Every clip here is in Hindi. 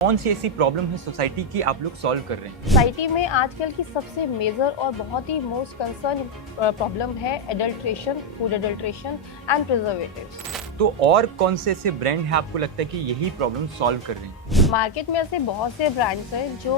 कौन सी ऐसी प्रॉब्लम है सोसाइटी की आप लोग सॉल्व कर रहे हैं? सोसाइटी में आजकल की सबसे मेजर और बहुत ही मोस्ट कंसर्न प्रॉब्लम है adulteration, food adulteration and preservatives. तो और कौन से ऐसे ब्रांड है आपको लगता है कि यही प्रॉब्लम सॉल्व कर रहे हैं? मार्केट में ऐसे बहुत से ब्रांड्स हैं जो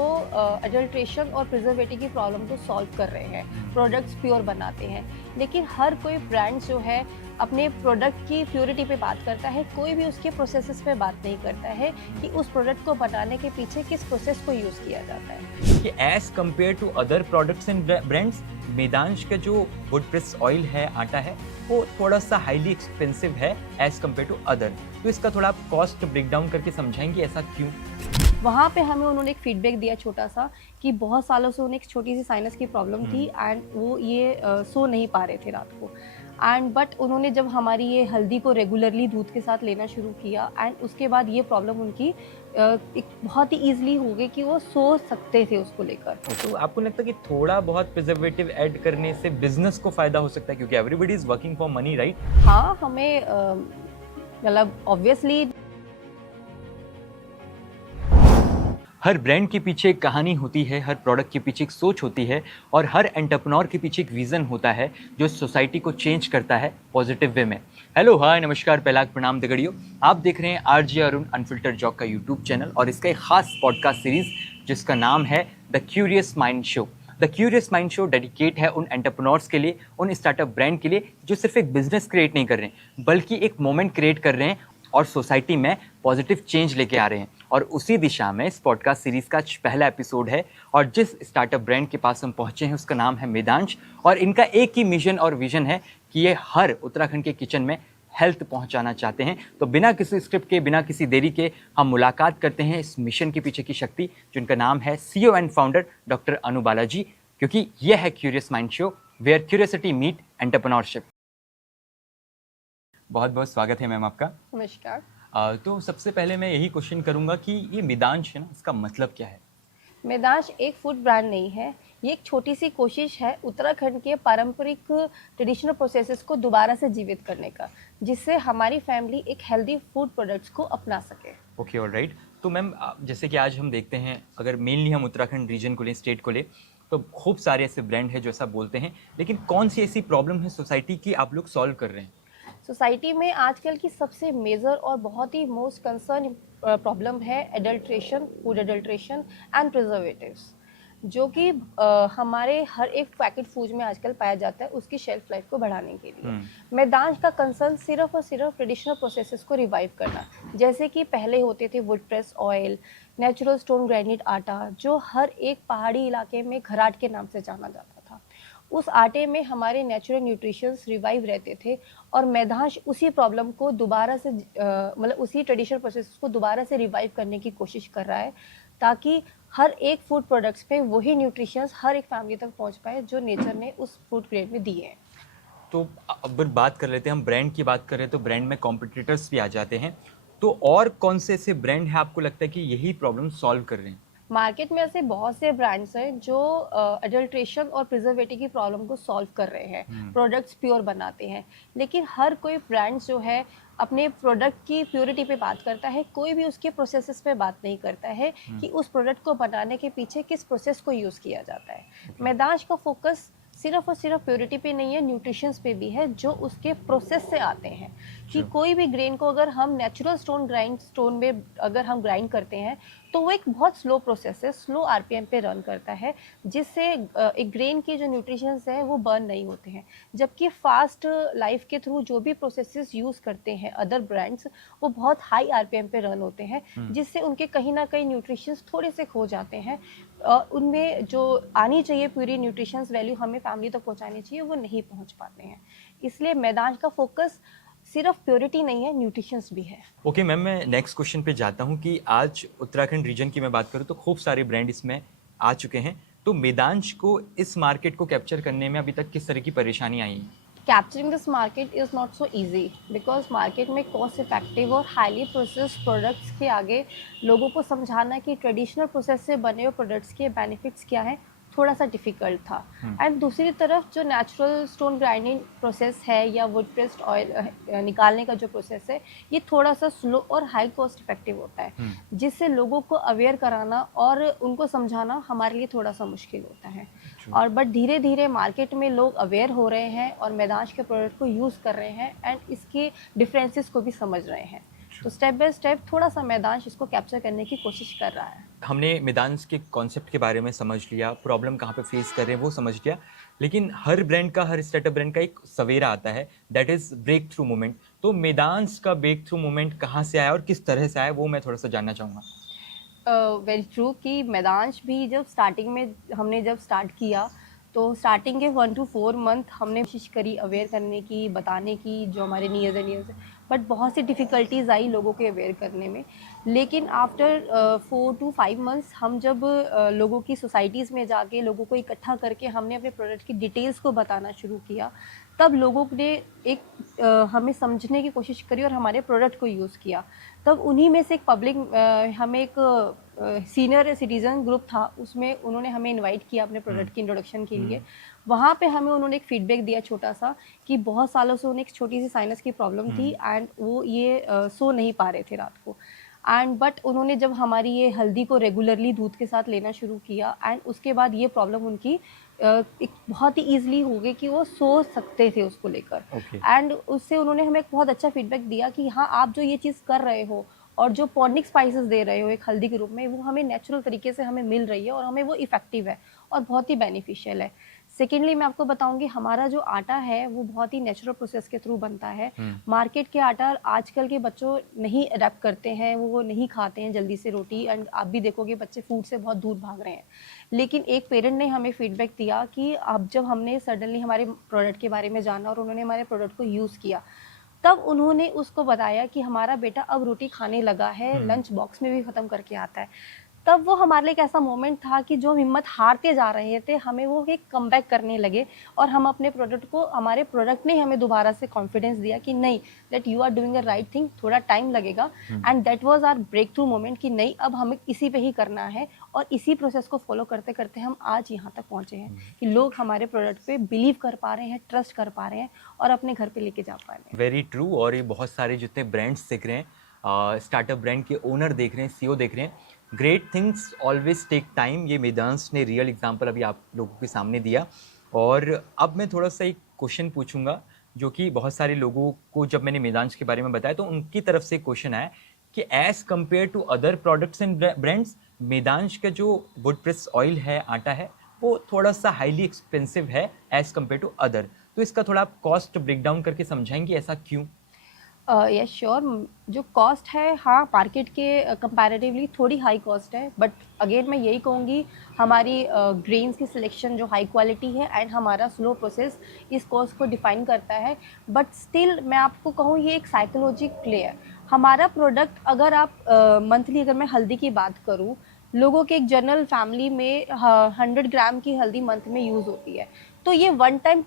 एडल्ट्रेशन और प्रिजर्वेटिव की प्रॉब्लम को सॉल्व कर रहे हैं, प्रोडक्ट्स प्योर बनाते हैं। लेकिन हर कोई ब्रांड जो है अपने प्रोडक्ट की प्योरिटी पे बात करता है, कोई भी उसके प्रोसेसेस पे बात नहीं करता है कि उस प्रोडक्ट को बनाने के पीछे किस प्रोसेस को यूज़ किया जाता है। कि as compare to other products and brands, Vedansh का जो वुड प्रेस ऑयल है, आटा है, वो थोड़ा सा हाईली एक्सपेंसिव है एज कम्पेयर टू अदर। तो इसका थोड़ा आप कॉस्ट ब्रेक डाउन करके समझाएंगे ऐसा क्यों? वहाँ पे हमें उन्होंने एक फीडबैक दिया छोटा सा कि बहुत सालों से उन्हें एक छोटी सी साइनस की प्रॉब्लम थी एंड वो ये सो नहीं पा रहे थे रात को। एंड बट उन्होंने जब हमारी ये हल्दी को रेगुलरली दूध के साथ लेना शुरू किया एंड उसके बाद ये प्रॉब्लम उनकी एक बहुत ही ईजिली हो गई कि वो सो सकते थे उसको लेकर। तो आपको लगता है कि थोड़ा बहुत प्रिजर्वेटिव ऐड करने से बिजनेस को फायदा हो सकता है, क्योंकि everybody is working for money, right? हाँ, हमें मतलब ऑब्वियसली हर ब्रांड के पीछे एक कहानी होती है, हर प्रोडक्ट के पीछे एक सोच होती है और हर एंटरप्रेन्योर के पीछे एक विजन होता है जो सोसाइटी को चेंज करता है पॉजिटिव वे में। हेलो, हाय, नमस्कार, पहला प्रणाम दगड़ियों। आप देख रहे हैं आरजे अरुण अनफिल्टर्ड जॉक का यूट्यूब चैनल और इसका एक खास पॉडकास्ट सीरीज जिसका नाम है the curious mind show. The curious mind show dedicate है उन एंटरप्रेन्योर्स के लिए, उन स्टार्टअप ब्रांड के लिए जो सिर्फ एक बिजनेस क्रिएट नहीं कर रहे हैं बल्कि एक मोमेंट क्रिएट कर रहे हैं और सोसाइटी में पॉजिटिव चेंज लेके आ रहे हैं। और उसी दिशा में इस पॉडकास्ट सीरीज का पहला एपिसोड है और जिस स्टार्टअप ब्रांड के पास हम पहुंचे हैं उसका नाम है वेदांश और इनका एक ही मिशन और विजन है कि ये हर उत्तराखंड के किचन में हेल्थ पहुंचाना चाहते हैं। तो बिना किसी स्क्रिप्ट के, बिना किसी देरी के हम मुलाकात करते हैं इस मिशन के पीछे की शक्ति, जिनका नाम है CEO and founder doctor Anu Balaji, क्योंकि यह है curious mind show where curiosity meet entrepreneurship. बहुत बहुत स्वागत है मैम आपका। नमस्कार। तो सबसे पहले मैं यही क्वेश्चन करूंगा कि ये वेदांश है ना, इसका मतलब क्या है? वेदांश एक फूड ब्रांड नहीं है, ये एक छोटी सी कोशिश है उत्तराखंड के पारंपरिक ट्रेडिशनल प्रोसेसेस को दोबारा से जीवित करने का, जिससे हमारी फैमिली एक हेल्दी फूड प्रोडक्ट्स को अपना सके। Okay, alright. तो मैम, जैसे कि आज हम देखते हैं, अगर मेनली हम उत्तराखंड रीजन को लें, स्टेट को लें, तो खूब सारे ऐसे ब्रांड हैं जो ऐसा बोलते हैं, लेकिन कौन सी ऐसी प्रॉब्लम है सोसाइटी की आप लोग सॉल्व कर रहे हैं? सोसाइटी में आजकल की सबसे मेजर और बहुत ही मोस्ट कंसर्न प्रॉब्लम है adulteration, food adulteration and preservatives, जो कि हमारे हर एक पैकेट फूड में आजकल पाया जाता है उसकी शेल्फ लाइफ को बढ़ाने के लिए। वेदांश का कंसर्न सिर्फ और सिर्फ ट्रेडिशनल प्रोसेसेस को रिवाइव करना, जैसे कि पहले होते थे would press oil, natural stone grinded आटा, जो हर एक पहाड़ी इलाके में घराट के नाम से जाना जाता था। उस आटे में हमारे नेचुरल न्यूट्रिशंस रिवाइव रहते थे और वेदांश उसी प्रॉब्लम को दोबारा से मतलब उसी ट्रेडिशनल प्रोसेस को दोबारा से रिवाइव करने की कोशिश कर रहा है, ताकि हर एक फूड प्रोडक्ट्स पे वही न्यूट्रिशंस हर एक फैमिली तक पहुंच पाए जो नेचर ने उस फूड ग्रेड में दिए हैं। तो अब बात कर लेते हैं, हम ब्रांड की बात करें तो ब्रांड में कॉम्पिटिटर्स भी आ जाते हैं। तो और कौन से ऐसे ब्रांड है आपको लगता है कि यही प्रॉब्लम सॉल्व कर रहे हैं? मार्केट में ऐसे बहुत से ब्रांड्स हैं जो एडल्ट्रेशन और प्रिजर्वेटिव की प्रॉब्लम को सॉल्व कर रहे हैं, प्रोडक्ट्स प्योर बनाते हैं। लेकिन हर कोई ब्रांड जो है अपने प्रोडक्ट की प्योरिटी पे बात करता है, कोई भी उसके प्रोसेसेस पे बात नहीं करता है कि उस प्रोडक्ट को बनाने के पीछे किस प्रोसेस को यूज़ किया जाता है। वेदांश का फोकस सिर्फ और सिर्फ प्योरिटी पे नहीं है, न्यूट्रिशंस पे भी है जो उसके प्रोसेस से आते हैं। कि कोई भी ग्रेन को अगर हम नेचुरल स्टोन में अगर हम ग्राइंड करते हैं तो वो एक बहुत स्लो प्रोसेस है, स्लो आरपीएम पे रन करता है, जिससे एक ग्रेन के जो न्यूट्रिशंस हैं वो बर्न नहीं होते हैं। जबकि फास्ट लाइफ के थ्रू जो भी प्रोसेसेस यूज़ करते हैं अदर ब्रांड्स, वो बहुत हाई आरपीएम पे रन होते हैं, जिससे उनके कहीं ना कहीं न्यूट्रिशंस थोड़े से खो जाते हैं। उनमें जो आनी चाहिए पूरी न्यूट्रिशंस वैल्यू हमें फैमिली तक पहुंचानी चाहिए, वो नहीं पहुंच पाते हैं। इसलिए वेदांश का फोकस सिर्फ प्योरिटी नहीं है, न्यूट्रिशंस भी है। ओके मैम, मैं नेक्स्ट क्वेश्चन पे जाता हूँ कि आज उत्तराखंड रीजन की मैं बात करूँ तो खूब सारे ब्रांड इसमें आ चुके हैं। तो वेदांश को इस मार्केट को कैप्चर करने में अभी तक किस तरह की परेशानी आई है? Capturing this market is not so easy, because market में कॉस्ट इफेक्टिव और हाईली प्रोसेस्ड प्रोडक्ट्स के आगे लोगों को समझाना कि ट्रेडिशनल प्रोसेस से बने हुए प्रोडक्ट्स के बेनिफिट्स क्या हैं थोड़ा सा डिफ़िकल्ट था। एंड दूसरी तरफ जो नेचुरल स्टोन ग्राइंडिंग प्रोसेस है या वुड प्रेस्ड ऑयल निकालने का जो प्रोसेस है, ये थोड़ा सा स्लो और हाई कॉस्ट इफेक्टिव होता है, जिससे लोगों को अवेयर कराना और उनको समझाना हमारे लिए थोड़ा सा मुश्किल होता है। और बट धीरे धीरे मार्केट में लोग अवेयर हो रहे हैं और मैदान के प्रोडक्ट को यूज़ कर रहे हैं एंड इसके डिफरेंसेस को भी समझ रहे हैं। तो स्टेप बाय स्टेप थोड़ा सा मैदान इसको कैप्चर करने की कोशिश कर रहा है। हमने मैदान्स के कॉन्सेप्ट के बारे में समझ लिया, प्रॉब्लम कहाँ पे फेस कर रहे हैं वो समझ लिया, लेकिन हर ब्रांड का, हर स्टार्टअप ब्रांड का एक सवेरा आता है, that is breakthrough moment. तो मैदान्स का ब्रेक थ्रू मोमेंट कहाँ से आया और किस तरह से आया, वो मैं थोड़ा सा जानना चाहूँगा। वेरी ट्रू कि मैदांश भी जब स्टार्टिंग में हमने जब स्टार्ट किया तो स्टार्टिंग के 1 to 4 मंथ हमने कोशिश करी अवेयर करने की, बताने की जो हमारे नियर्स एंड नियर्स, बट बहुत सी डिफ़िकल्टीज़ आई लोगों के अवेयर करने में। लेकिन आफ्टर 4 to 5 मंथ्स हम जब लोगों की सोसाइटीज़ में जाके लोगों को इकट्ठा करके हमने अपने प्रोडक्ट की डिटेल्स को बताना शुरू किया, तब लोगों ने एक हमें समझने की कोशिश करी और हमारे प्रोडक्ट को यूज़ किया। तब उन्हीं में से एक पब्लिक हमें एक सीनियर सिटीज़न ग्रुप था, उसमें उन्होंने हमें इनवाइट किया अपने प्रोडक्ट की इंट्रोडक्शन के लिए। वहाँ पे हमें उन्होंने एक फीडबैक दिया छोटा सा कि बहुत सालों से उन्हें एक छोटी सी साइनस की प्रॉब्लम थी एंड वो ये सो नहीं पा रहे थे रात को। एंड बट उन्होंने जब हमारी ये हल्दी को रेगुलरली दूध के साथ लेना शुरू किया एंड उसके बाद ये प्रॉब्लम उनकी एक बहुत ही ईजिली हो गई कि वो सो सकते थे उसको लेकर। एंड उससे उन्होंने हमें एक बहुत अच्छा फीडबैक दिया कि हाँ, आप जो ये चीज़ कर रहे हो और जो पॉर्निक स्पाइसेस दे रहे हो एक हल्दी के रूप में, वो हमें नेचुरल तरीके से हमें मिल रही है और हमें वो इफ़ेक्टिव है और बहुत ही बेनिफिशियल है। सेकेंडली मैं आपको बताऊंगी, हमारा जो आटा है वो बहुत ही नेचुरल प्रोसेस के थ्रू बनता है। मार्केट के आटा आजकल के बच्चों नहीं अडेप्ट करते हैं, वो नहीं खाते हैं जल्दी से रोटी, एंड आप भी देखोगे बच्चे फूड से बहुत दूर भाग रहे हैं। लेकिन एक पेरेंट ने हमें फीडबैक दिया कि अब जब हमने सडनली हमारे प्रोडक्ट के बारे में जाना और उन्होंने हमारे प्रोडक्ट को यूज़ किया, तब उन्होंने उसको बताया कि हमारा बेटा अब रोटी खाने लगा है, लंच बॉक्स में भी ख़त्म करके आता है। तब वो हमारे लिए एक ऐसा मोमेंट था कि जो हम हिम्मत हारते जा रहे थे, हमें वो एक कमबैक करने लगे और हम अपने प्रोडक्ट को, हमारे प्रोडक्ट ने हमें दोबारा से कॉन्फिडेंस दिया कि नहीं, that you are doing the right thing, थोड़ा टाइम लगेगा। And that was our breakthrough moment कि नहीं, अब हमें इसी पे ही करना है और इसी प्रोसेस को फॉलो करते करते हम आज यहाँ तक पहुँचे हैं कि लोग हमारे प्रोडक्ट पे बिलीव कर पा रहे हैं, ट्रस्ट कर पा रहे हैं और अपने घर पे लेके जा पा रहे हैं। Very true. और ये बहुत सारे जितने ब्रांड्स देख रहे हैं, स्टार्टअप ब्रांड के ओनर देख रहे हैं, सीईओ देख रहे हैं, great things always take time. ये मैदान्स ने रियल एग्जांपल अभी आप लोगों के सामने दिया। और अब मैं थोड़ा सा एक क्वेश्चन पूछूंगा जो कि बहुत सारे लोगों को, जब मैंने मैदान्स के बारे में बताया तो उनकी तरफ से क्वेश्चन आया कि as compare to other products and brands, मैदान्स का जो वुड प्रेस ऑयल है, आटा है, वो थोड़ा सा हाईली एक्सपेंसिव है एज़ कम्पेयर टू अदर। तो इसका थोड़ा आप कॉस्ट ब्रेकडाउन करके समझाएंगे, ऐसा क्यों? Yes sure. जो कॉस्ट है, हाँ, मार्केट के कंपैरेटिवली थोड़ी हाई कॉस्ट है, बट अगेन मैं यही कहूँगी, हमारी ग्रेन्स की सिलेक्शन जो हाई क्वालिटी है एंड हमारा स्लो प्रोसेस इस कॉस्ट को डिफाइन करता है। बट स्टिल मैं आपको कहूँ, ये एक साइकोलॉजिक प्ले है। हमारा प्रोडक्ट, अगर आप मंथली, अगर मैं हल्दी की बात करूँ, लोगों के एक जनरल फैमिली में 100 ग्राम की हल्दी मंथ में यूज़ होती है। तो ये वन टाइम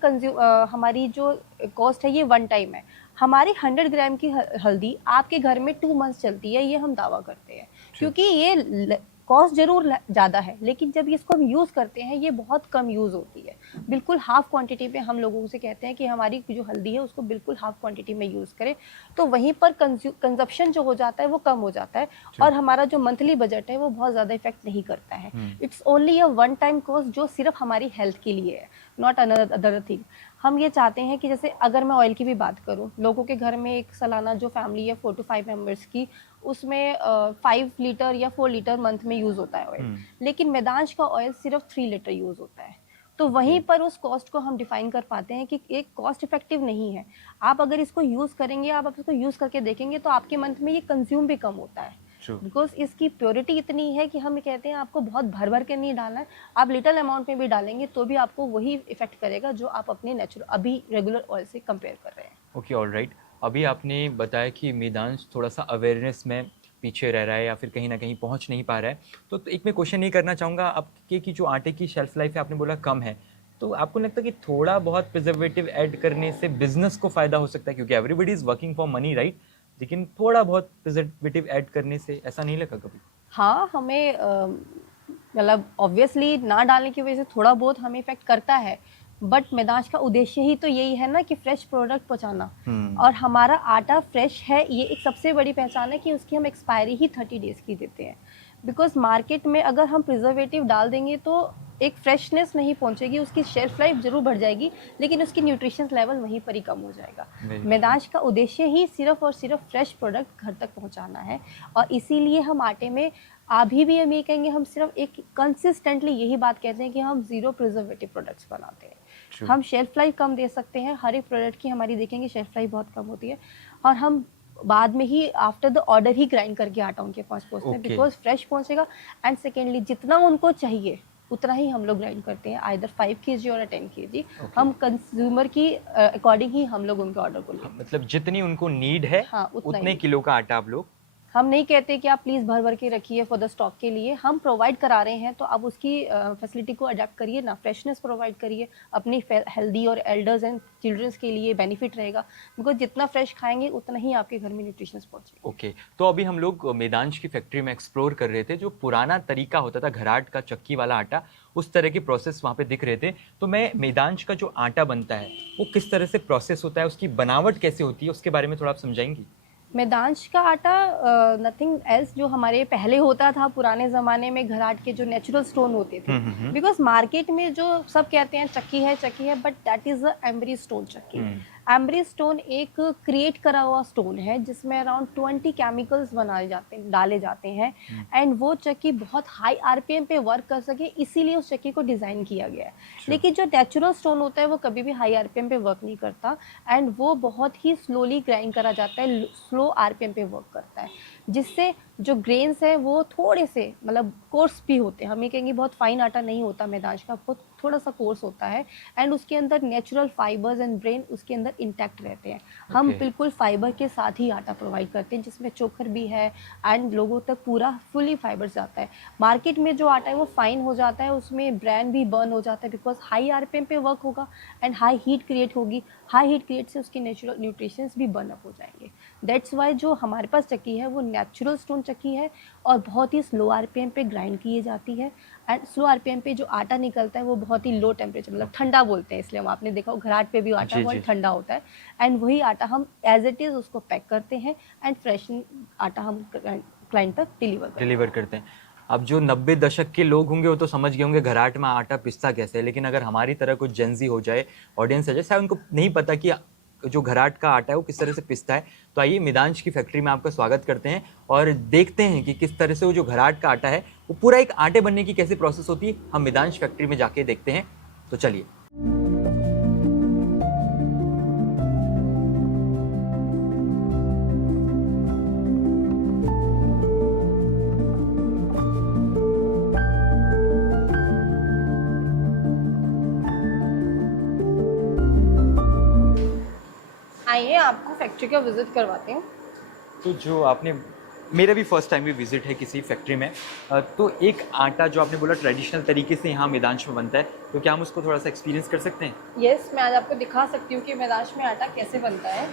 हमारी जो कॉस्ट है, ये वन टाइम है। हमारी 100 ग्राम की हल्दी आपके घर में 2 मंथ्स चलती है, ये हम दावा करते हैं, क्योंकि ये कॉस्ट ज़रूर ज़्यादा है, लेकिन जब इसको हम यूज़ करते हैं, ये बहुत कम यूज़ होती है। बिल्कुल हाफ क्वांटिटी पे हम लोगों से कहते हैं कि हमारी जो हल्दी है उसको बिल्कुल हाफ क्वांटिटी में यूज़ करें, तो वहीं पर कंजप्शन जो हो जाता है वो कम हो जाता है और हमारा जो मंथली बजट है वो बहुत ज़्यादा इफेक्ट नहीं करता है। It's only a one time cost जो सिर्फ हमारी हेल्थ के लिए है, नॉट अदर थिंग। हम ये चाहते हैं कि जैसे अगर मैं ऑयल की भी बात करूं, लोगों के घर में एक सालाना जो फैमिली है 4 to 5 मेंबर्स की, उसमें 5 लीटर या 4 लीटर मंथ में यूज़ होता है ऑयल, लेकिन मैदांश का ऑयल सिर्फ 3 लीटर यूज़ होता है। तो वहीं पर उस कॉस्ट को हम डिफाइन कर पाते हैं कि एक कॉस्ट इफेक्टिव नहीं है। आप अगर इसको यूज़ करेंगे, आप इसको यूज़ करके देखेंगे, तो आपके मंथ में ये कंज्यूम भी कम होता है, बिकॉज इसकी प्योरिटी इतनी है कि हम कहते हैं आपको बहुत भर भर के नहीं डालना है, आप लिटिल अमाउंट में भी डालेंगे तो भी आपको वही इफेक्ट करेगा जो आप अपने नेचुरल अभी रेगुलर ऑयल से कंपेयर कर रहे हैं। Okay, alright. अभी आपने बताया कि मैदान्स थोड़ा सा अवेयरनेस में पीछे रह रहा है या फिर कहीं ना कहीं पहुंच नहीं पा रहा है, तो एक मैं क्वेश्चन ये करना चाहूँगा आपके कि जो आटे की शेल्फ लाइफ है, आपने बोला कम है, तो आपको लगता है कि थोड़ा बहुत प्रिजर्वेटिव ऐड करने से बिजनेस को फ़ायदा हो सकता है? क्योंकि everybody is working for money, right? लेकिन थोड़ा बहुत प्रिजर्वेटिव ऐड करने से ऐसा नहीं लगा कभी? हाँ, हमें मतलब ऑब्वियसली ना डालने की वजह से थोड़ा बहुत हमें इफेक्ट करता है, बट मैदाश का उद्देश्य ही तो यही है ना कि फ्रेश प्रोडक्ट पहुंचाना। और हमारा आटा फ्रेश है, ये एक सबसे बड़ी पहचान है कि उसकी हम एक्सपायरी ही 30 डेज़ की देते हैं। बिकॉज मार्केट में अगर हम प्रिजर्वेटिव डाल देंगे तो एक फ्रेशनेस नहीं पहुंचेगी, उसकी शेल्फ लाइफ जरूर बढ़ जाएगी लेकिन उसकी न्यूट्रिशन लेवल वहीं पर ही कम हो जाएगा। मैदाश का उद्देश्य ही सिर्फ और सिर्फ फ्रेश प्रोडक्ट घर तक पहुंचाना है, और इसीलिए हम आटे में अभी भी हम ये कहेंगे, हम सिर्फ एक कंसिस्टेंटली यही बात कहते हैं कि हम ज़ीरो प्रिजर्वेटिव प्रोडक्ट्स बनाते हैं। हम शेल्फ लाइफ कम दे सकते हैं, हर एक प्रोडक्ट की हमारी देखेंगे शेल्फ लाइफ बहुत कम होती है, और हम बाद में ही आफ्टर द ऑर्डर ही ग्राइंड करके आटा उनके पास पहुंचते हैं, बिकॉज फ्रेश पहुंचेगा। एंड सेकेंडली जितना उनको चाहिए उतना ही हम लोग ग्राइंड करते हैं, आइदर 5 kg और 10 kg। हम कंज्यूमर की अकॉर्डिंग ही हम लोग उनके ऑर्डर को लेते हैं। मतलब जितनी उनको नीड है, हाँ, उतने किलो का आटा आप लोग। हम नहीं कहते कि आप प्लीज़ भर भर के रखिए फॉर द स्टॉक के लिए, हम प्रोवाइड करा रहे हैं तो आप उसकी फैसिलिटी को अडेप्ट करिए ना, फ्रेशनेस प्रोवाइड करिए अपनी हेल्दी और एल्डर्स एंड चिल्ड्रंस के लिए बेनिफिट रहेगा, बिकॉज जितना फ्रेश खाएंगे उतना ही आपके घर में न्यूट्रिशंस पहुंचेगा। ओके, तो अभी हम लोग मैदांश की फैक्ट्री में एक्सप्लोर कर रहे थे, जो पुराना तरीका होता था घराट का चक्की वाला आटा, उस तरह के प्रोसेस वहाँ पे दिख रहे थे। तो मैं मैदांश का जो आटा बनता है वो किस तरह से प्रोसेस होता है, उसकी बनावट कैसे होती है, उसके बारे में थोड़ा आप समझाएंगी? मैदांश का आटा नथिंग एल्स जो हमारे पहले होता था पुराने ज़माने में, घराट के जो नेचुरल स्टोन होते थे, बिकॉज मार्केट में जो सब कहते हैं चक्की है, but that is a emery stone चक्की। एम्बरी स्टोन एक क्रिएट करा हुआ स्टोन है जिसमें अराउंड 20 केमिकल्स डाले जाते हैं, एंड वो चक्की बहुत हाई आरपीएम पे वर्क कर सके, इसीलिए उस चक्की को डिज़ाइन किया गया है। लेकिन जो नेचुरल स्टोन होता है वो कभी भी हाई आरपीएम पे वर्क नहीं करता, एंड वो बहुत ही स्लोली ग्राइंड करा जाता है, स्लो आरपीएम पे वर्क करता है, जिससे जो ग्रेन्स हैं वो थोड़े से मतलब कोर्स भी होते हैं। हम ये कहेंगे बहुत फाइन आटा नहीं होता मैदाश का, बहुत थोड़ा सा कोर्स होता है, एंड उसके अंदर नेचुरल फाइबर्स एंड ब्रेन उसके अंदर इंटैक्ट रहते हैं। हम बिल्कुल फाइबर के साथ ही आटा प्रोवाइड करते हैं, जिसमें चोकर भी है एंड लोगों तक पूरा फुली फाइबर जाता है। मार्केट में जो आटा है वो फाइन हो जाता है, उसमें ब्रांड भी बर्न हो जाता है, बिकॉज हाई आरपीएम पे वर्क होगा एंड हाई हीट क्रिएट होगी, हाई हीट क्रिएट से उसके नेचुरल न्यूट्रिशंस भी बर्न अप हो जाएंगे। दैट्स वाई जो हमारे पास चक्की है वो नेचुरल स्टोन चक्की है और बहुत ही स्लो आरपीएम पे ग्राइंड की जाती है, एंड स्लो आरपीएम पे जो आटा निकलता है वो बहुत ही लो टेम्परेचर मतलब ठंडा बोलते हैं, इसलिए हम आपने देखा हो घराट पे भी आटा बहुत ठंडा होता है, एंड वही आटा हम एज इट इज़ उसको पैक करते हैं एंड फ्रेश आटा हम क्लाइंट तक डिलीवर करते हैं। अब जो 90 दशक के लोग होंगे वो तो समझ गए होंगे घराट में आटा पिसता कैसे है, लेकिन अगर हमारी तरह कुछ जेंजी हो जाए, ऑडियंस आ जाए, शायद उनको नहीं पता कि जो घराट का आटा है वो किस तरह से पिसता है। तो आइए मैदांश की फैक्ट्री में आपका स्वागत करते हैं और देखते हैं कि किस तरह से वो जो घराट का आटा है वो पूरा एक आटे बनने की कैसे प्रोसेस होती है। हम मैदांश फैक्ट्री में जाके देखते हैं, तो चलिए। आइए आपको फैक्ट्री का विजिट करवाते हैं। तो जो आपने, मेरा भी फर्स्ट टाइम भी विजिट है किसी फैक्ट्री में, तो एक आटा जो आपने बोला ट्रेडिशनल तरीके से यहाँ मैदांश में बनता है, तो क्या हम उसको थोड़ा सा एक्सपीरियंस कर सकते हैं? यस, मैं आज आपको दिखा सकती हूँ कि मैदांश में आटा कैसे बनता है।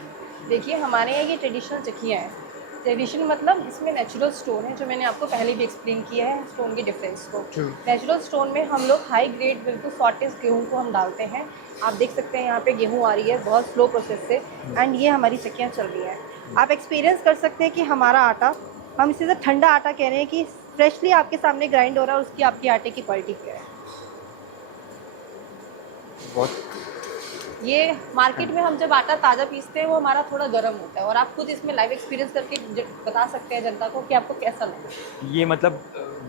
देखिए हमारे यहाँ ये ट्रेडिशनल चक्कियाँ हैं। ट्रेडिशनल मतलब इसमें नेचुरल स्टोन है, जो मैंने आपको पहले भी एक्सप्लेन किया है स्टोन के डिफरेंस को। नेचुरल स्टोन में हम लोग हाई ग्रेड बिल्कुल सॉर्टेज गेहूँ को हम डालते हैं। आप देख सकते हैं यहाँ पे गेहूँ आ रही है बहुत स्लो प्रोसेस से, एंड ये हमारी चक्कियाँ चल रही हैं। आप एक्सपीरियंस कर सकते हैं कि हमारा आटा, हम इसे से ठंडा आटा कह रहे हैं कि फ्रेशली आपके सामने ग्राइंड हो रहा है, उसकी आपकी आटे की क्वालिटी क्या है। बहुत ये मार्केट में हम जब आटा ताज़ा पीसते हैं वो हमारा थोड़ा गर्म होता है, और आप खुद इसमें लाइव एक्सपीरियंस करके बता सकते हैं जनता को कि आपको कैसा लगा। ये मतलब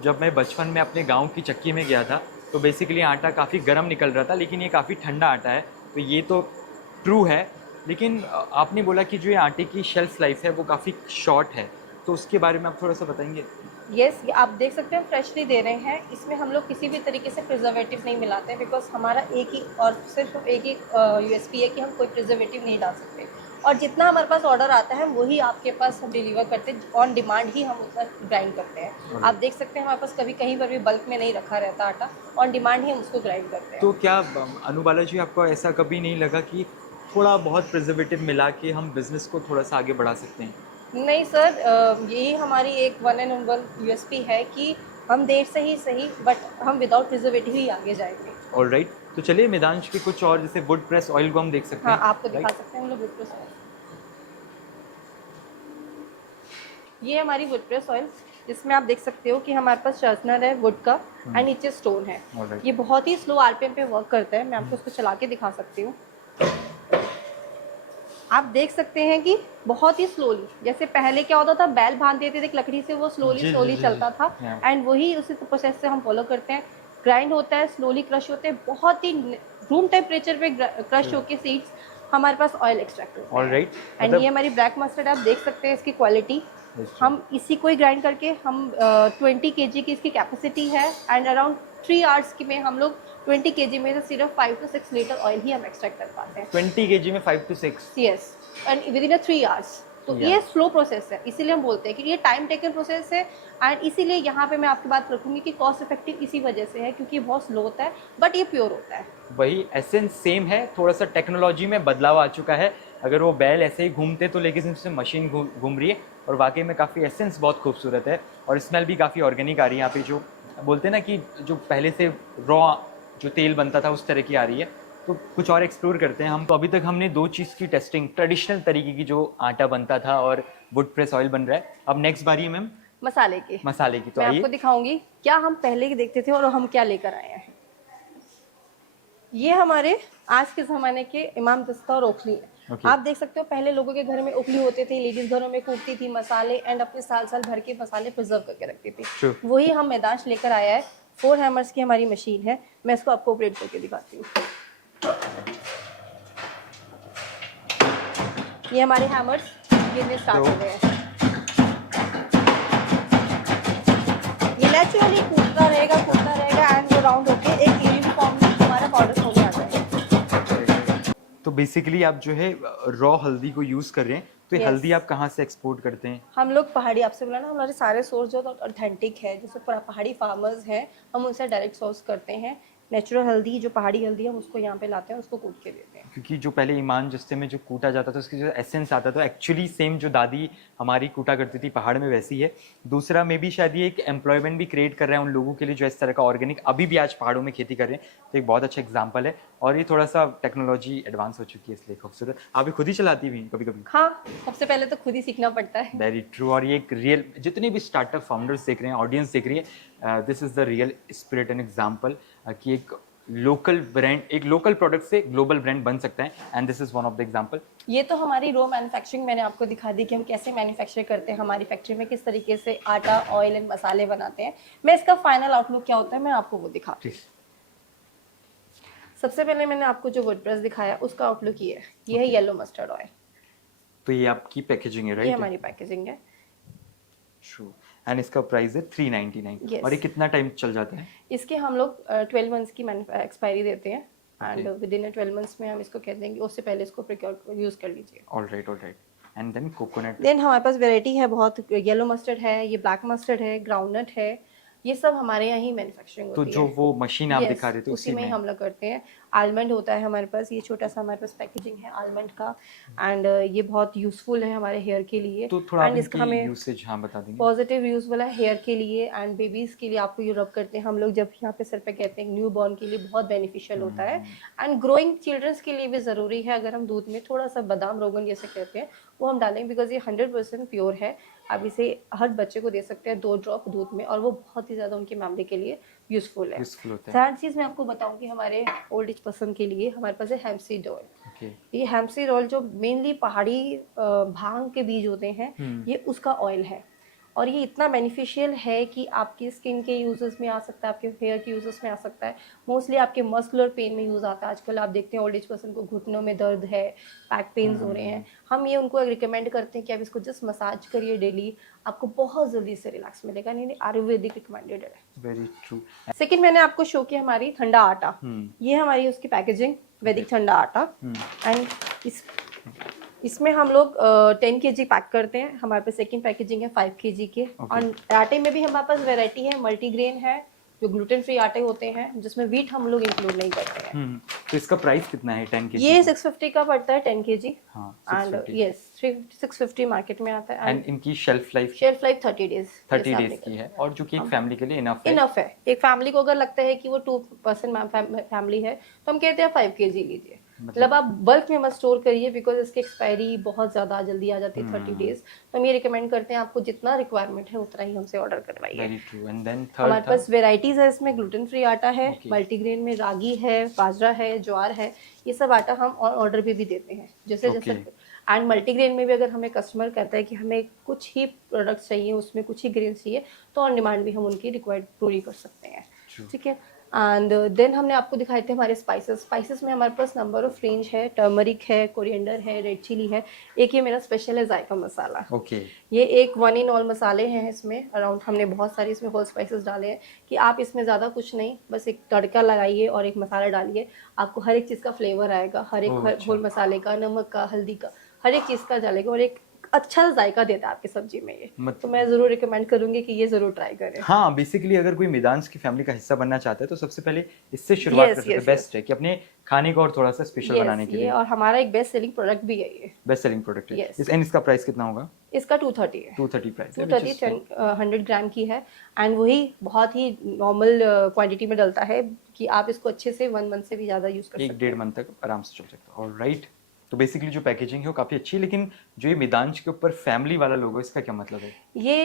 जब मैं बचपन में अपने गांव की चक्की में गया था तो बेसिकली आटा काफ़ी गर्म निकल रहा था, लेकिन ये काफ़ी ठंडा आटा है, तो ये तो ट्रू है। लेकिन आपने बोला कि जो ये आटे की शेल्फ लाइफ है वो काफ़ी शॉर्ट है, तो उसके बारे में आप थोड़ा सा बताएंगे? यस, आप देख सकते हैं फ्रेशली दे रहे हैं, इसमें हम लोग किसी भी तरीके से प्रिजर्वेटिव नहीं मिलाते हैं, बिकॉज हमारा एक ही और सिर्फ एक ही यूएसपी है कि हम कोई प्रिजर्वेटिव नहीं डाल सकते, और जितना हमारे पास ऑर्डर आता है वही आपके पास हम डिलीवर करते हैं, ऑन डिमांड ही हम उतना ग्राइंड करते हैं। आप देख सकते हैं हमारे पास कभी कहीं पर भी बल्क में नहीं रखा रहता आटा, ऑन डिमांड ही हम उसको ग्राइंड करते हैं। तो क्या अनुबाला जी, आपको ऐसा कभी नहीं लगा कि थोड़ा बहुत प्रिजर्वेटिव मिला के हम बिज़नेस को थोड़ा सा आगे बढ़ा सकते हैं? नहीं सर, यही हमारी एक 1 and 1 यूएसपी है कि हम देर से ही सही बट हम विदाउट प्रिजर्वेटिव ही आगे जाएंगे। ऑलराइट, तो चलिए मितांश के कुछ और जैसे वुड प्रेस ऑयल को हम देख सकते हाँ, हैं। आपको दिखा सकते हैं हम लोग वुड प्रेस ऑयल। ये हमारी वुड प्रेस ऑयल, जिसमें आप देख सकते हो कि हमारे पास शार्पनर है वुड का एंड नीचे स्टोन है। Alright. ये बहुत ही स्लो आरपीएम पे वर्क करता है। मैं आपको इसको चला के दिखा सकती हूँ। आप देख सकते हैं कि बहुत ही स्लोली, जैसे पहले क्या होता था बैल बांध देते थे लकड़ी से, वो स्लोली चलता था एंड वही उसी प्रोसेस से हम फॉलो करते हैं। ग्राइंड होता है, स्लोली क्रश होते हैं, बहुत ही रूम टेम्परेचर पे क्रश होके सीड्स हमारे पास ऑयल एक्सट्रैक्ट होता है। ऑलराइट, एंड ये हमारी ब्लैक मस्टर्ड, आप देख सकते हैं इसकी क्वालिटी। हम इसी को ही ग्राइंड करके हम 20 kg की इसकी कैपेसिटी है एंड अराउंड 3 आवर्स की में हम लोग 20 kg में से सिर्फ 5 to 6 लीटर ऑयल ही हम एक्सट्रैक्ट कर पाते हैं। 20 kg में 5 to 6? Yes, and with in 3 hours. तो ये स्लो प्रोसेस है, इसीलिए हम बोलते हैं कि ये टाइम टेकन प्रोसेस है। एंड इसीलिए यहाँ पे मैं आपकी बात रखूंगी कि कॉस्ट इफेक्टिव इसी वजह से है, क्योंकि ये बहुत स्लो होता है बट ये प्योर होता है। वही एसेंस सेम है, थोड़ा सा टेक्नोलॉजी में बदलाव आ चुका है। अगर वो बैल ऐसे ही घूमते तो, लेकिन इसमें मशीन घूम रही है और वाकई में काफ़ी एसेंस बहुत खूबसूरत है और स्मेल भी काफ़ी ऑर्गेनिक आ रही है। यहाँ पे जो बोलते हैं ना कि जो पहले से रॉ जो तेल बनता था उस तरह की आ रही है। तो कुछ और एक्सप्लोर करते हैं हम। तो अभी तक हमने 2 चीज़ की टेस्टिंग, ट्रेडिशनल तरीके की जो आटा बनता था और वुड प्रेस ऑयल बन रहा है। अब नेक्स्ट बारी है मैम मसाले की। तो मैं आइए आपको दिखाऊंगी क्या हम पहले के देखते थे और हम क्या लेकर आए हैं। ये हमारे आज के ज़माने के इमाम दस्ता और ओखली है। आप देख सकते हो पहले लोगों के घर में ओखली होते थे, लेडीज घरों में कूटती थी मसाले एंड अपने साल साल भर के मसाले प्रिजर्व करके रखती थी। वही हम मैदाश लेकर आया है। 4 हैमर्स की हमारी मशीन है। मैं इसको आपको ऑपरेट करके दिखाती हूँ। ये हमारे हैमर्स गिरने स्टार्ट हो गए हैं। ये नेचुरली कूटता रहेगा एंड वो राउंड होके एक यूनिफॉर्म में हमारा पाउडर हो आ जाएगा। तो बेसिकली आप जो है रॉ हल्दी को यूज़ कर रहे हैं, तो ये हल्दी आप कहाँ से एक्सपोर्ट करते हैं? हम लोग पहाड़ी, आपसे बोला ना हमारे सारे सोर्स जो ऑथेंटिक है, जैसे पहाड़ी फार्मर्स हैं, हम उनसे डायरेक्ट सोर्स करते हैं। नेचुरल हल्दी, जो पहाड़ी हल्दी है, हम उसको यहाँ पे लाते हैं, उसको कूट के देते हैं। क्योंकि जो पहले ईमान जस्ते में जो कूटा जाता था उसकी जो एसेंस आता था, एक्चुअली सेम जो दादी हमारी कूटा करती थी पहाड़ में वैसी है। दूसरा में भी शायद ये एक एम्प्लॉयमेंट भी क्रिएट कर रहा है उन लोगों के लिए जो इस तरह का ऑर्गेनिक अभी भी आज पहाड़ों में खेती कर रहे हैं। तो एक बहुत अच्छा एग्जाम्पल है और ये थोड़ा सा टेक्नोलॉजी एडवांस हो चुकी है इसलिए खूबसूरत। आप भी खुद ही चलाती भी कभी कभी? हाँ, सबसे पहले तो खुद ही सीखना पड़ता है। Very true. और ये एक रियल, जितने भी स्टार्टअप फाउंडर्स देख रहे हैं, ऑडियंस देख रही है, this is the real spirit and example कि एक लोकल ब्रांड, एक लोकल प्रोडक्ट से ग्लोबल ब्रांड बन सकता है and this is one of the example. ये तो हमारी रो मैन्युफैक्चरिंग मैंने आपको दिखा दी कि हम कैसे मैन्युफैक्चर करते हैं, हमारी फैक्ट्री में किस तरीके से आटा, ऑयल एंड मसाले बनाते हैं। मैं इसका फाइनल आउटलुक क्या होता है मैं आपको वो दिखाती हूँ। सबसे पहले मैंने आपको जो वुड प्रेस दिखाया उसका आउटलुक ये है। ये है येलो मस्टर्ड ऑयल। तो ये आपकी पैकेजिंग है, राइट? ये हमारी पैकेजिंग है। ट्रू। एंड इसका प्राइस है 399। और ये कितना टाइम चल जाता है? इसके हम लोग 12 मंथ्स की एक्सपायरी देते हैं एंड विद इन 12 मंथ्स में हम इसको कह देंगे उससे पहले इसको प्रोक्योर यूज कर लीजिए। ऑलराइट। And then coconut. देन हमारे पास वैरायटी है बहुत। येलो मस्टर्ड है, ये ब्लैक मस्टर्ड है, ग्राउंडनट है, ये सब हमारे यहाँ ही मैन्युफैक्चरिंग होती है। तो जो वो मशीन आप दिखा रहे थे उसी में हम लोग करते हैं। आलमंड होता है हमारे पास, ये छोटा सा हमारे पास पैकेजिंग है आलमंड का एंड ये बहुत यूजफुल है हमारे हेयर के लिए। तो थोड़ा इसका हमें यूसेज बता देंगे? पॉजिटिव यूज वाला हेयर के लिए एंड बेबीज के लिए आपको ये रब करते हैं हम लोग जब यहाँ पे सर पे कहते हैं। न्यू बॉर्न के लिए बहुत बेनिफिशियल होता है एंड ग्रोइंग चिल्ड्रंस के लिए भी ज़रूरी है। अगर हम दूध में थोड़ा सा बादाम रोगन जैसे कहते हैं वो हम डालेंगे बिकॉज ये 100% प्योर है। आप इसे हर बच्चे को दे सकते हैं 2 ड्रॉप दूध में और वो बहुत ही ज़्यादा उनकी मेमोरी के लिए यूजफुल है। थर्ड चीज़ मैं आपको बताऊं कि हमारे ओल्ड एज पर्सन के लिए हमारे पास है हेम्पसीड ऑयल। ये हेम्पसीड ऑयल जो मेनली पहाड़ी भांग के बीज होते हैं ये उसका ऑयल है और ये इतना बेनिफिशियल है कि आपकी स्किन के यूजेस में आ सकता है, आपके हेयर के यूजेस में आ सकता है। मोस्टली आपके मस्कुलर पेन में यूज़ आता है। आजकल आप देखते हैं ओल्ड एज पर्सन को घुटनों में दर्द है, बैक पेन्स हो रहे हैं, हम ये उनको रिकमेंड करते हैं कि आप इसको जस्ट मसाज करिए डेली, आपको बहुत जल्दी से रिलैक्स मिलेगा। नहीं, आयुर्वेदिक रिकमेंडेड है। Very true. सेकेंड मैंने आपको शो किया हमारी ठंडा आटा। ये हमारी उसकी पैकेजिंग वैदिक ठंडा आटा एंड इसमें हम लोग 10 kg पैक करते हैं। हमारे पास सेकंड पैकेजिंग है 5 kg के और आटे में भी हमारे पास वैरायटी है, मल्टीग्रेन है, जो ग्लूटेन फ्री आटे होते हैं जिसमें व्हीट हम लोग इंक्लूड नहीं करते हैं। तो इसका प्राइस कितना है 10 kg? ये 650 का पड़ता है 10 kg। हाँ, एंड 650। यस 650 मार्केट में आता है। एंड इनकी शेल्फ लाइफ 30 डेज 30 डेज की है, और जो कि एक फैमिली के लिए इनफ है। इनफ है। एक फैमिली को अगर लगता है कि वो 2 पर्सन फैमिली है तो हम कहते हैं 5 kg लीजिए। मतलब आप बल्क में मत स्टोर करिए, बिकॉज इसकी एक्सपायरी बहुत ज़्यादा जल्दी आ जाती है 30 डेज। तो हम ये रिकमेंड करते हैं आपको जितना रिक्वायरमेंट है उतना ही हमसे ऑर्डर करवाइए। Very true. एंड देन हमारे थर्ड पास वेराइटीज़ है इसमें। ग्लूटेन फ्री आटा है, Okay. मल्टीग्रेन में रागी है, बाजरा है, ज्वार है। ये सब आटा हम ऑर्डर पे भी देते हैं जैसे Okay. जैसे। एंड मल्टीग्रेन में भी अगर हमें कस्टमर कहता है कि हमें कुछ ही प्रोडक्ट्स चाहिए, उसमें कुछ ही ग्रेन चाहिए, तो ऑन डिमांड भी हम उनकी रिक्वायर्ड पूरी कर सकते हैं। ठीक है। एंड देन हमने आपको दिखाए थे हमारे स्पाइसेस में हमारे पास नंबर ऑफ रेंज है। टर्मरिक है, कोरिएंडर है, रेड चिली है। एक ये मेरा स्पेशल है जायका मसाला। ओके। ये एक 1 in all मसाले हैं इसमें। अराउंड हमने बहुत सारे इसमें होल स्पाइसेस डाले हैं कि आप इसमें ज़्यादा कुछ नहीं, बस एक तड़का लगाइए और एक मसाला डालिए, आपको हर एक चीज़ का फ्लेवर आएगा। हर एक होल मसाले का, नमक का, हल्दी का, हर एक चीज़ का डालेगा और एक अच्छा जायका देता है आपकी सब्जी में ये। तो मैं ज़रूर रिकमेंड करूंगी कि ये ज़रूर ट्राई करें। हाँ, बेसिकली अगर कोई मिदांस की फैमिली का हिस्सा बनना चाहता है तो सबसे पहले इससे शुरुआत कर सकते हैं। बेस्ट है कि अपने खाने को और थोड़ा सा स्पेशल बनाने के लिए। और हमारा एक बेस्ट सेलिंग प्रोडक्ट भी है ये। बेस्ट सेलिंग प्रोडक्ट है। एंड इसका प्राइस कितना होगा? इसका 230 है। 230 प्राइस है। 230 100 ग्राम की है। एंड वही बहुत ही नॉर्मल क्वांटिटी में डलता है कि आप इसको अच्छे से 1 मंथ से भी ज़्यादा यूज़ कर सकते हैं। 1-1.5 मंथ तक आराम से चल सकता है। ऑलराइट। तो बेसिकली जो पैकेजिंग है वो काफ़ी अच्छी है, लेकिन जो ये मिदांश के ऊपर फैमिली वाला लोगो, इसका क्या मतलब है? ये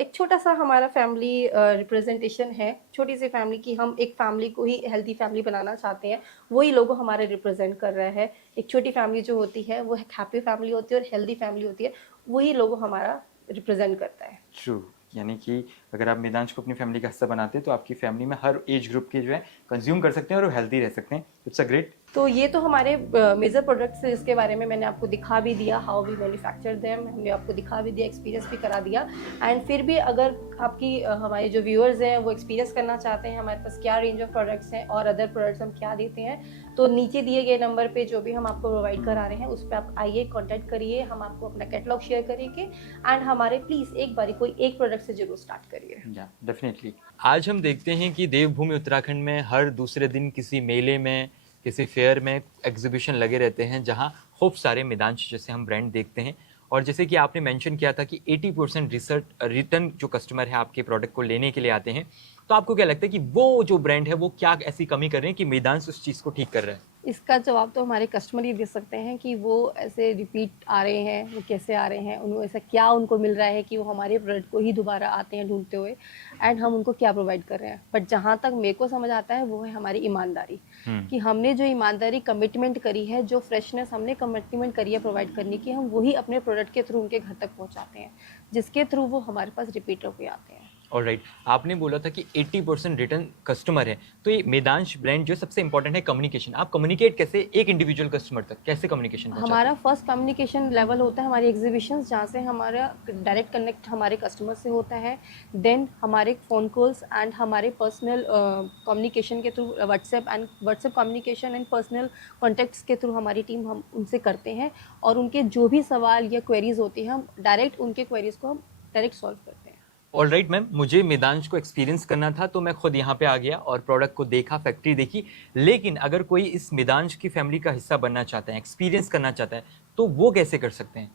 एक छोटा सा हमारा फैमिली रिप्रेजेंटेशन है। छोटी सी फैमिली की, हम एक फैमिली को ही हेल्दी फैमिली बनाना चाहते हैं, वही लोगो हमारे रिप्रेजेंट कर रहा है। एक छोटी फैमिली जो होती है वो हैप्पी फैमिली होती है और हेल्दी फैमिली होती है, वही लोगो हमारा रिप्रेजेंट करता है। ट्रू। यानी कि अगर आप मिदांश को अपनी फैमिली का हिस्सा बनाते हैं तो आपकी फैमिली में हर एज ग्रुप के जो है कंज्यूम कर सकते हैं और वो हेल्दी रह सकते हैं। It's a great. तो ये तो हमारे मेजर प्रोडक्ट्स हैं जिसके बारे में मैंने आपको दिखा भी दिया, हाउ वी मैन्युफैक्चर देम, हमने आपको दिखा भी दिया, एक्सपीरियंस भी करा दिया। एंड फिर भी अगर आपकी हमारे जो व्यूअर्स हैं वो एक्सपीरियंस करना चाहते हैं हमारे पास क्या रेंज ऑफ प्रोडक्ट्स हैं और अदर प्रोडक्ट्स हम क्या देते हैं, तो नीचे दिए गए नंबर पे जो भी हम आपको प्रोवाइड करा रहे हैं उस पर आप आइए, कॉन्टैक्ट करिए, हम आपको अपना कैटलॉग शेयर करेंगे। एंड हमारे प्लीज़ एक बारी कोई एक प्रोडक्ट से जरूर स्टार्ट करिए। या डेफिनेटली। आज हम देखते हैं कि देवभूमि उत्तराखंड में हर दूसरे दिन किसी मेले में, किसी फेयर में एग्जीबिशन लगे रहते हैं जहां खूब सारे मिदांश जैसे हम ब्रांड देखते हैं। और जैसे कि आपने मेंशन किया था कि 80% रिटर्न जो कस्टमर है आपके प्रोडक्ट को लेने के लिए आते हैं, तो आपको क्या लगता है कि वो जो ब्रांड है वो क्या ऐसी कमी कर रहे हैं कि मिदांश उस चीज़ को ठीक कर रहा है? इसका जवाब तो हमारे कस्टमर ही दे सकते हैं कि वो ऐसे रिपीट आ रहे हैं, वो कैसे आ रहे हैं, उनको ऐसा क्या उनको मिल रहा है कि वो हमारे प्रोडक्ट को ही दोबारा आते हैं ढूंढते हुए, एंड हम उनको क्या प्रोवाइड कर रहे हैं। बट जहाँ तक मेरे को समझ आता है वो है हमारी ईमानदारी, कि हमने जो ईमानदारी कमिटमेंट करी है, जो फ्रेशनेस हमने कमिटमेंट करी है प्रोवाइड करने की, हम वही अपने प्रोडक्ट के थ्रू उनके घर तक पहुँचाते हैं, जिसके थ्रू वो हमारे पास रिपीट होकर आते हैं। ऑलराइट। आपने बोला था कि 80% रिटर्न कस्टमर है, तो ये मिदांश ब्रांड जो सबसे इंपॉर्टेंट है कम्युनिकेशन। आप कम्युनिकेट कैसे एक इंडिविजुअल कस्टमर तक कैसे कम्युनिकेशन पहुंचाते हैं? हमारा फर्स्ट कम्युनिकेशन लेवल होता है हमारी एग्जीबिशंस, जहाँ से हमारा डायरेक्ट कनेक्ट हमारे कस्टमर से होता है। देन हमारे फ़ोन कॉल्स एंड हमारे पर्सनल कम्युनिकेशन के through WhatsApp communication and personal contacts के थ्रू हमारी टीम हम उनसे करते हैं, और उनके जो भी सवाल या क्वेरीज होती हैं हम डायरेक्ट उनके क्वेरीज को हम डायरेक्ट सॉल्व करते हैं। ऑलराइट मैम, मुझे मिदांश को एक्सपीरियंस करना था तो मैं खुद यहाँ पे आ गया और प्रोडक्ट को देखा, फैक्ट्री देखी। लेकिन अगर कोई इस मिदांश की फैमिली का हिस्सा बनना चाहता है, एक्सपीरियंस करना चाहता है, तो वो कैसे कर सकते हैं?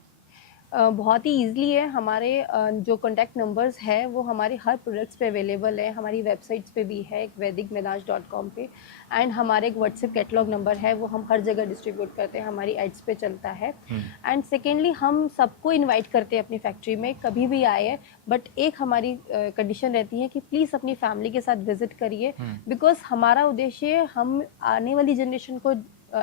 बहुत ही ईजिली है। हमारे जो कॉन्टैक्ट नंबर्स है वो हमारे हर प्रोडक्ट्स पे अवेलेबल है, हमारी वेबसाइट्स पे भी है, vedicmidansh.com पे। एंड हमारे एक व्हाट्सएप कैटलॉग नंबर है, वो हम हर जगह डिस्ट्रीब्यूट करते हैं, हमारी एड्स पे चलता है। एंड सेकेंडली हम सबको इनवाइट करते हैं अपनी फैक्ट्री में, कभी भी आए। बट एक हमारी कंडीशन रहती है कि प्लीज़ अपनी फैमिली के साथ विजिट करिए, बिकॉज हमारा उद्देश्य हम आने वाली जनरेशन को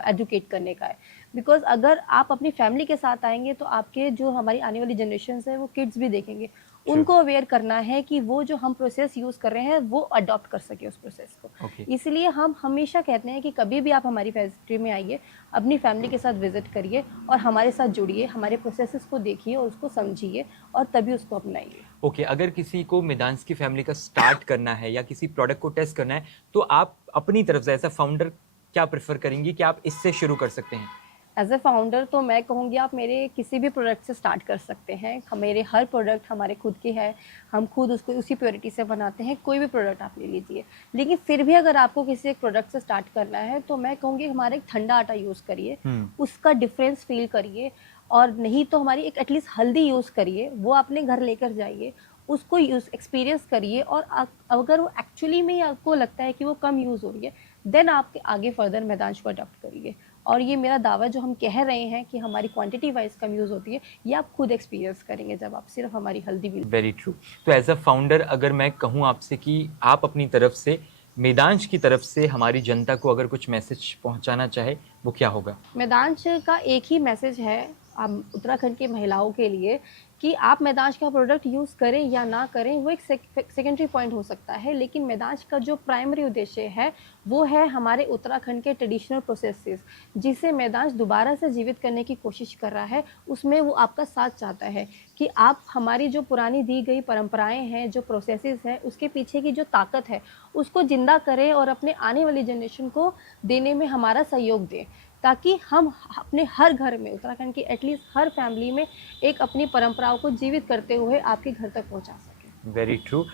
एजुकेट करने का है। बिकॉज अगर आप अपनी फैमिली के साथ आएंगे तो आपके जो हमारी आने वाली जनरेशन है वो किड्स भी देखेंगे, उनको अवेयर करना है कि वो जो हम प्रोसेस यूज़ कर रहे हैं वो अडॉप्ट कर सके उस प्रोसेस को। इसलिए हम हमेशा कहते हैं कि कभी भी आप हमारी फैक्ट्री में आइए, अपनी फैमिली के साथ विजिट करिए और हमारे साथ जुड़िए, हमारे प्रोसेसेस को देखिए और उसको समझिए और तभी उसको अपनाइए। ओके, अगर किसी को मिदांश की फैमिली का स्टार्ट करना है या किसी प्रोडक्ट को टेस्ट करना है, तो आप अपनी तरफ से एज अ फाउंडर क्या प्रेफर करेंगी कि आप इससे शुरू कर सकते हैं? एज ए फाउंडर तो मैं कहूँगी आप मेरे किसी भी प्रोडक्ट से स्टार्ट कर सकते हैं। मेरे हर प्रोडक्ट हमारे खुद के हैं, हम खुद उसको उसी प्योरिटी से बनाते हैं। कोई भी प्रोडक्ट आप ले लीजिए, लेकिन फिर भी अगर आपको किसी एक प्रोडक्ट से स्टार्ट करना है तो मैं कहूँगी हमारा एक ठंडा आटा यूज़ करिए, उसका डिफरेंस फील करिए। और नहीं तो हमारी एक एटलीस्ट हल्दी यूज़ करिए, वो अपने घर लेकर जाइए, उसको यूज़ एक्सपीरियंस करिए। और अगर वो एक्चुअली में आपको लगता है कि वो कम यूज़ हो रही है, देन आप आगे फर्दर मैदांश को अडॉप्ट करिए। और ये मेरा दावा जो हम कह रहे हैं कि हमारी क्वांटिटी वाइज कम यूज़ होती है, ये आप खुद एक्सपीरियंस करेंगे जब आप सिर्फ हमारी हल्दी भी। Very true. तो एज अ फाउंडर अगर मैं कहूँ आपसे कि आप अपनी तरफ से, मेदांश की तरफ से हमारी जनता को अगर कुछ मैसेज पहुंचाना चाहे, वो क्या होगा? मैदांश का एक ही मैसेज है हम उत्तराखंड की महिलाओं के लिए कि आप मैदांश का प्रोडक्ट यूज़ करें या ना करें, वो एक सेकेंडरी पॉइंट हो सकता है, लेकिन मैदांश का जो प्राइमरी उद्देश्य है वो है हमारे उत्तराखंड के ट्रेडिशनल प्रोसेसेस, जिसे मैदांश दोबारा से जीवित करने की कोशिश कर रहा है। उसमें वो आपका साथ चाहता है कि आप हमारी जो पुरानी दी गई परंपराएं हैं, जो प्रोसेसेस हैं, उसके पीछे की जो ताकत है उसको जिंदा करें और अपने आने वाली जनरेशन को देने में हमारा सहयोग दें, ताकि हम अपने हर घर में, उत्तराखंड की एटलीस्ट हर फैमिली में एक अपनी परंपराओं को जीवित करते हुए आपके घर तक पहुंचा सकें। Very true.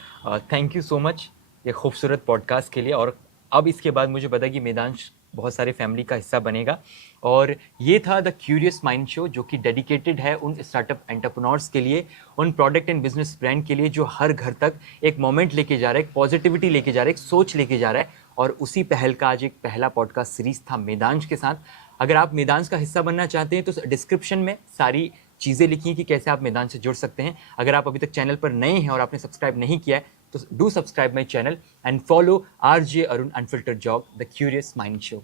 Thank you so much ये खूबसूरत पॉडकास्ट के लिए। और अब इसके बाद मुझे पता है कि मेदांश बहुत सारे फैमिली का हिस्सा बनेगा। और ये था द क्यूरियस माइंड शो, जो कि डेडिकेटेड है उन स्टार्टअप एंटरप्रेन्योर्स के लिए, उन प्रोडक्ट एंड बिजनेस ब्रांड के लिए जो हर घर तक एक मोमेंट लेके जा रहा है, एक पॉजिटिविटी लेके जा रहा है, एक सोच लेके जा रहा है। और उसी पहल का आज एक पहला पॉडकास्ट सीरीज था मेदांश के साथ। अगर आप मेदांश का हिस्सा बनना चाहते हैं तो डिस्क्रिप्शन में सारी चीज़ें लिखी हैं कि कैसे आप मेदांश से जुड़ सकते हैं। अगर आप अभी तक चैनल पर नए हैं और आपने सब्सक्राइब नहीं किया है तो do subscribe my channel and follow RJ Arun Unfiltered Jog, the curious mind show.